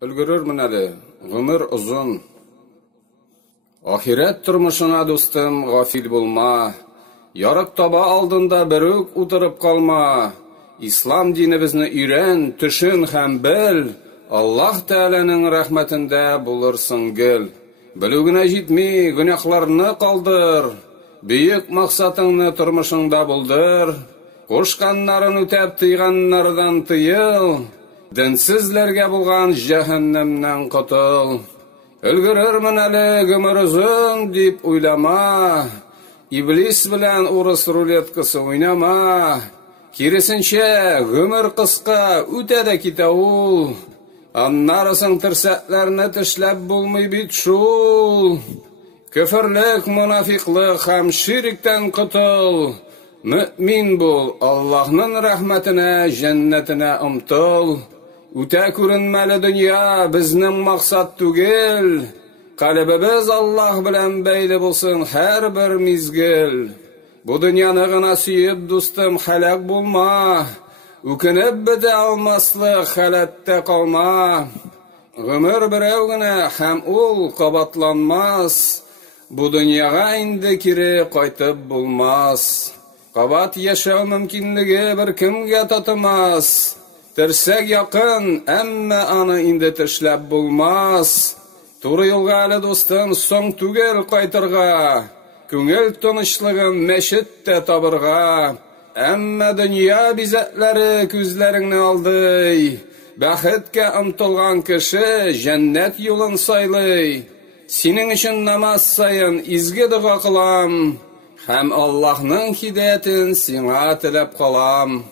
Өлгөрөрмүн әле, гомер узун. Ахирет тормышына достым, гафил булма. Ярык таба алдында бер үк утырып калма. Ислам динебезне өйрән, төшен һәм бел. Аллаһ Тәгаләнең рәхмәтендә булырсың гел. Белү генә җитми, гөнаһларны калдыр. Бөек максатыңны тормышыңда булдыр. Кушканнарын үтәп тыйганнардан тыел. Динсезләргә булган җәһәннәмнән котыл. Өлгөрөрмөн әле гомер узун дип уйлама. Иблис белән урыс рулеткасы уйнама. Киресенчә, гомер кыска, үтә дә китә ул. Аннарысын терсәкләрне тешләп булмый бит шул. Көферлек, мунафиклык һәм ширктән котыл. Мөэмин бул, Аллаһның рәхмәтенә, җәннәтенә омтыл. Үтә күренмәле дөнья безнең максат түгел. Калбыбыз Аллаһ белән бәйле булсын һәрбер мизгел. Бу дөньяны гына сөеп, дустым, һәлак булма. Үкенеп бетә алмаслык халәттә калма. Гомер берәү генә һәм ул кабатланмас. Бу дөньяга инде кире кайтып булмас. Кабат яшәү мөмкинлеге бер кемгә татымас. Терсәк якын, әмма аны инде тешләп булмас. Туры юлга әле достым, соң түгел кайтырга. Күңел тынычлыгын мәчеттә табырга. Әмма дөнья бизәкләре күзләреңне алды. Бәхеткә омтылган кеше җәннәт юлын сайлый. Синең өчен намаз сайын изге дуга кылам. Һәм Аллаһның һидаятын сиңа теләп калам.